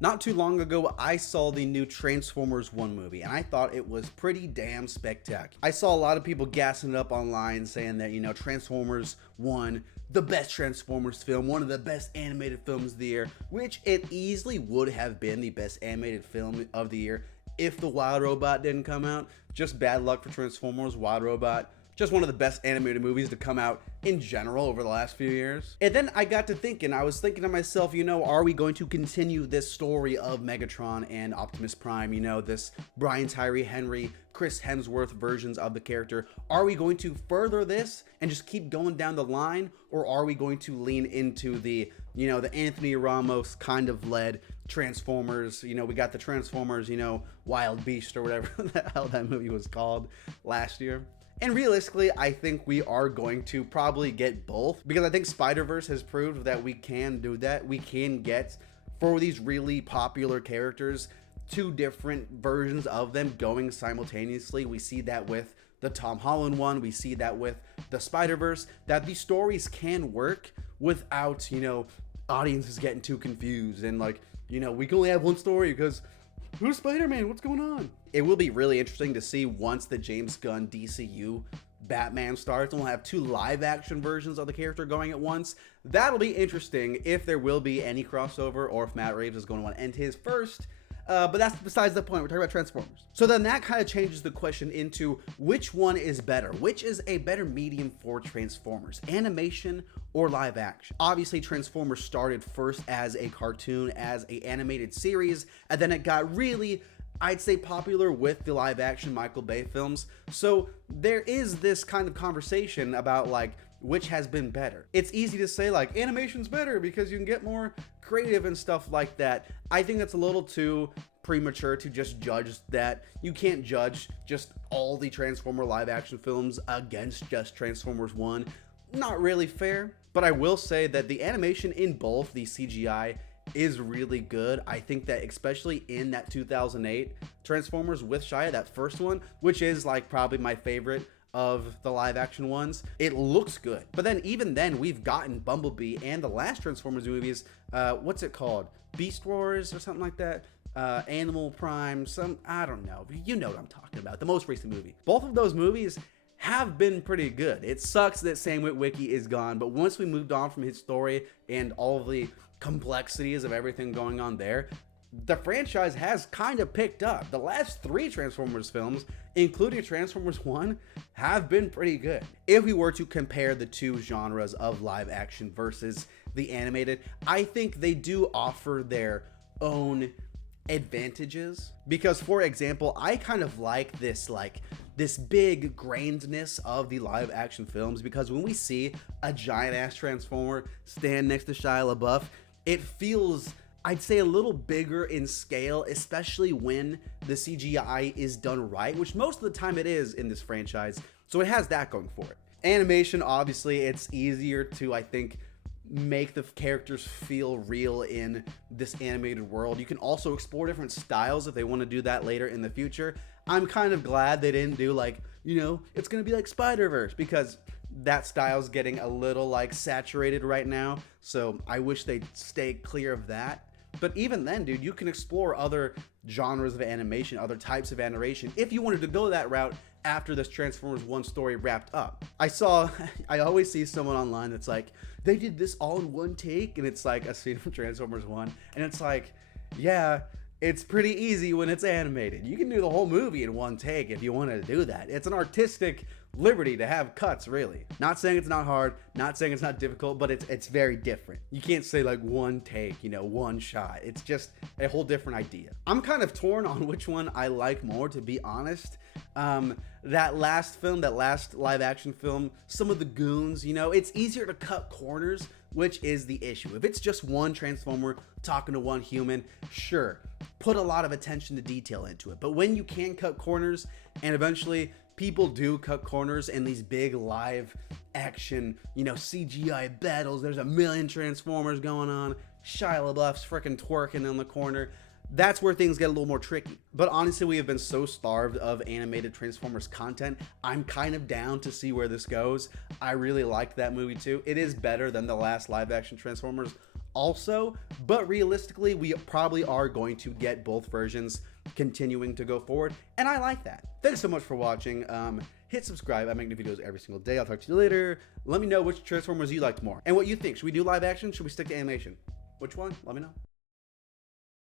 Not too long ago, I saw the new Transformers 1 movie, and I thought it was pretty damn spectacular. I saw a lot of people gassing it up online saying that, Transformers 1, the best Transformers film, one of the best animated films of the year, which it easily would have been the best animated film of the year if the Wild Robot didn't come out. Just bad luck for Transformers, Wild Robot. Just one of the best animated movies to come out in general over the last few years. And then I got to thinking, I was thinking to myself, are we going to continue this story of Megatron and Optimus Prime, this Brian Tyree Henry, Chris Hemsworth versions of the character? Are we going to further this and just keep going down the line? Or are we going to lean into the Anthony Ramos kind of led Transformers? We got the Transformers, Wild Beast or whatever the hell that movie was called last year. And realistically, I think we are going to probably get both, because I think Spider-Verse has proved that we can do that. We can get, for these really popular characters, two different versions of them going simultaneously. We see that with the Tom Holland one. We see that with the Spider-Verse, that these stories can work without, audiences getting too confused and we can only have one story because who's Spider-Man? What's going on? It will be really interesting to see once the James Gunn DCU Batman starts, and we'll have two live action versions of the character going at once. That'll be interesting if there will be any crossover or if Matt Reeves is going to want to end his first. But that's besides the point. We're talking about Transformers. So then that kind of changes the question into which one is better? Which is a better medium for Transformers? Animation or live action? Obviously, Transformers started first as a cartoon, as an animated series, and then it got really, I'd say, popular with the live action Michael Bay films. So there is this kind of conversation about which has been better. It's easy to say animation's better because you can get more creative and stuff like that. I think that's a little too premature to just judge that. You can't judge just all the Transformer live action films against just Transformers 1. Not really fair, but I will say that the animation in both the CGI is really good. I think that especially in that 2008 Transformers with Shia, that first one, which is probably my favorite of the live action ones, it looks good. But then even then, we've gotten Bumblebee and the last Transformers movies, what's it called? Beast Wars or something like that? Animal Prime, I don't know. You know what I'm talking about. The most recent movie. Both of those movies have been pretty good. It sucks that Sam Witwicky is gone, but once we moved on from his story and all of the complexities of everything going on there, the franchise has kind of picked up. The last three Transformers films, including Transformers 1, have been pretty good. If we were to compare the two genres of live action versus the animated, I think they do offer their own advantages. Because, for example, I kind of like this big grainedness of the live action films, because when we see a giant ass Transformer stand next to Shia LaBeouf, it feels, I'd say, a little bigger in scale, especially when the CGI is done right, which most of the time it is in this franchise. So it has that going for it. Animation, obviously, it's easier to, I think, make the characters feel real in this animated world. You can also explore different styles if they want to do that later in the future. I'm kind of glad they didn't do it's going to be like Spider-Verse, because that style's getting a little saturated right now. So I wish they'd stay clear of that. But even then, dude, you can explore other genres of animation, other types of animation, if you wanted to go that route after this Transformers 1 story wrapped up. I always see someone online that's they did this all in one take, and it's a scene from Transformers 1, and it's yeah, it's pretty easy when it's animated. You can do the whole movie in one take if you wanted to do that. It's an artistic liberty to have cuts, really. Not saying it's not hard, not saying it's not difficult, but it's very different. You can't say one take, one shot. It's just a whole different idea. I'm kind of torn on which one I like more, to be honest. That last film, that last live action film, some of the goons, it's easier to cut corners, which is the issue. If it's just one Transformer talking to one human, sure, put a lot of attention to detail into it. But when you can cut corners, and eventually people do cut corners in these big live action, CGI battles, there's a million Transformers going on, Shia LaBeouf's freaking twerking in the corner, that's where things get a little more tricky. But honestly, we have been so starved of animated Transformers content, I'm kind of down to see where this goes. I really liked that movie too. It is better than the last live action Transformers, also, but realistically, we probably are going to get both versions continuing to go forward, and I like that. Thanks so much for watching. Hit subscribe. I make new videos every single day. I'll talk to you later. Let me know which Transformers you liked more and what you think. Should we do live action? Should we stick to animation? Which one? Let me know.